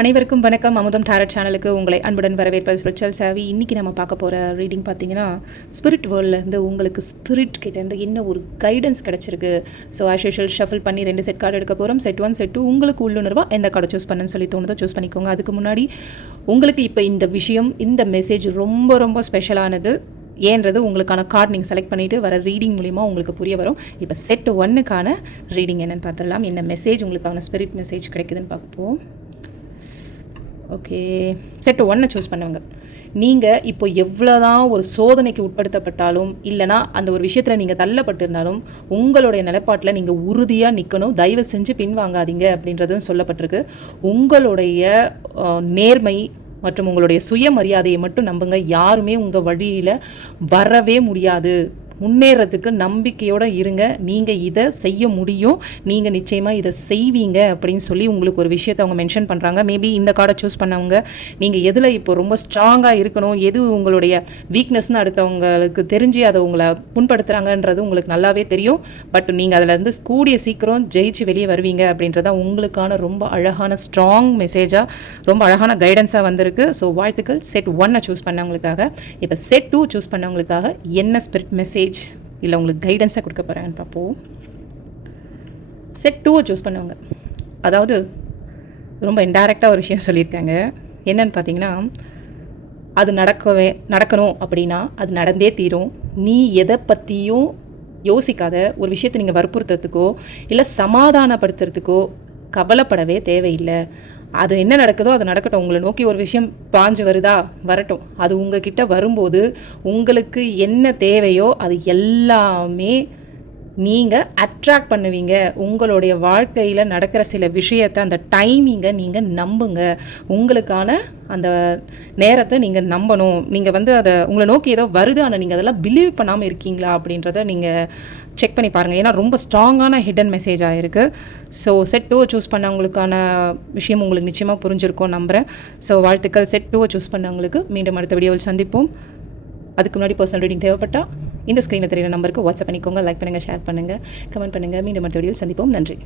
அனைவருக்கும் வணக்கம். அமுதம் டாரட் சேனலுக்கு உங்களை அன்புடன் வரவேற்பது ஸ்பிரிச்சுவல் சாவி. இன்றைக்கி நம்ம பார்க்க போகிற ரீடிங் பார்த்தீங்கன்னா, ஸ்பிரிட் வேர்ல்ட்லேருந்து உங்களுக்கு ஸ்பிரிட் கிட்டேருந்து என்ன ஒரு கைடன்ஸ் கிடச்சிருக்கு. ஸோ ஆஸ் யூஷுவல் ஷஃபில் பண்ணி 2 செட் கார்டு எடுக்க போகிறோம். செட் 1 செட் 2 உங்களுக்கு உள்ளுணர்வாக எந்த கார்டை சூஸ் பண்ணுன்னு சொல்லி தோணுதோ சூஸ் பண்ணிக்கோங்க. அதுக்கு முன்னாடி உங்களுக்கு இப்போ இந்த விஷயம், இந்த மெசேஜ் ரொம்ப ரொம்ப ஸ்பெஷலானது ஏன்றது உங்களுக்கான கார்டு நீங்கள் செலக்ட் பண்ணிவிட்டு வர ரீடிங் மூலிமா உங்களுக்கு புரிய வரும். இப்போ செட் 1க்கான ரீடிங் என்னென்னு பார்த்துடலாம். என்ன மெசேஜ் உங்களுக்கான ஸ்பிரிட் மெசேஜ் கிடைக்குதுன்னு பார்ப்போம். ஓகே, செட் 1 சூஸ் பண்ணுவாங்க. நீங்கள் இப்போ எவ்வளோ தான் ஒரு சோதனைக்கு உட்படுத்தப்பட்டாலும் இல்லைனா அந்த ஒரு விஷயத்தில் நீங்கள் தள்ளப்பட்டிருந்தாலும் உங்களுடைய நிலைப்பாட்டில் நீங்கள் உறுதியாக நிற்கணும். தயவு செஞ்சு பின்வாங்காதீங்க அப்படின்றதும் சொல்லப்பட்டிருக்கு. உங்களுடைய நேர்மை மற்றும் உங்களுடைய சுயமரியாதையை மட்டும் நம்புங்க. யாருமே உங்கள் வழியில் வரவே முடியாது. முன்னேறதுக்கு நம்பிக்கையோடு இருங்க. நீங்கள் இதை செய்ய முடியும், நீங்கள் நிச்சயமாக இதை செய்வீங்க அப்படின்னு சொல்லி உங்களுக்கு ஒரு விஷயத்தை அவங்க மென்ஷன் பண்ணுறாங்க. மேபி இந்த கார்டை சூஸ் பண்ணவங்க நீங்கள் எதில் இப்போ ரொம்ப ஸ்ட்ராங்காக இருக்கணும், எது உங்களுடைய வீக்னஸ்னு அடுத்தவங்களுக்கு தெரிஞ்சு அதை உங்களை புண்படுத்துகிறாங்கன்றது உங்களுக்கு நல்லாவே தெரியும். பட் நீங்கள் அதிலேருந்து கூடிய சீக்கிரம் ஜெயிச்சு வெளியே வருவீங்க அப்படின்றத உங்களுக்கான ரொம்ப அழகான ஸ்ட்ராங் மெசேஜாக, ரொம்ப அழகான கைடன்ஸாக வந்திருக்கு. ஸோ வாழ்த்துக்கள் செட் 1 சூஸ் பண்ணவங்களுக்காக. இப்போ செட் 2 சூஸ் பண்ணவங்களுக்காக என்ன ஸ்பிரிட் மெசேஜ் இல்லை உங்களுக்கு கைடன்ஸாக கொடுக்க போகிறாங்கன்னு பார்ப்போம். செட் 2 சூஸ் பண்ணுவாங்க. அதாவது ரொம்ப இன்டைரக்டாக ஒரு விஷயம் சொல்லியிருக்காங்க. என்னன்னு பார்த்தீங்கன்னா, அது நடக்கணும் அப்படின்னா அது நடந்தே தீரும். நீ எதை பற்றியும் யோசிக்காத. ஒரு விஷயத்தை நீங்கள் வற்புறுத்துறதுக்கோ இல்லை சமாதானப்படுத்துறதுக்கோ கவலைப்படவே தேவையில்லை. அது என்ன நடக்குதோ அது நடக்கட்டும். உங்களை நோக்கி ஒரு விஷயம் பாஞ்சு வருதா, வரட்டும். அது உங்ககிட்ட வரும்போது உங்களுக்கு என்ன தேவையோ அது எல்லாமே நீங்கள் அட்ராக்ட் பண்ணுவீங்க. உங்களுடைய வாழ்க்கையில் நடக்கிற சில விஷயத்தை, அந்த டைமிங்கை நீங்கள் நம்புங்க. உங்களுக்கான அந்த நேரத்தை நீங்கள் நம்பணும். நீங்கள் அதை உங்களை நோக்கி ஏதோ வருது, ஆனால் நீங்கள் அதெல்லாம் பிலீவ் பண்ணாமல் இருக்கீங்களா அப்படின்றத நீங்கள் செக் பண்ணி பாருங்கள். ஏன்னா ரொம்ப ஸ்ட்ராங்கான ஹிடன் மெசேஜாக இருக்குது. ஸோ செட் 2 சூஸ் பண்ணவங்களுக்கான விஷயம் உங்களுக்கு நிச்சயமாக புரிஞ்சிருக்கும் நம்புகிறேன். ஸோ வாழ்த்துக்கள் செட் 2 சூஸ் பண்ணவங்களுக்கு. மீண்டும் அடுத்த வீடியோவில் சந்திப்போம். அதுக்கு முன்னாடி பர்சனல் ரீடிங் தேவைப்பட்டால் இந்த ஸ்க்ரீனில் தெரியுற நம்பருக்கு வாட்ஸ்அப் பண்ணிக்கோங்க. லைக் பண்ணுங்கள், ஷேர் பண்ணுங்கள், கமெண்ட் பண்ணுங்கள். மீண்டும் அடுத்த வீடியோவில் சந்திப்போம். நன்றி.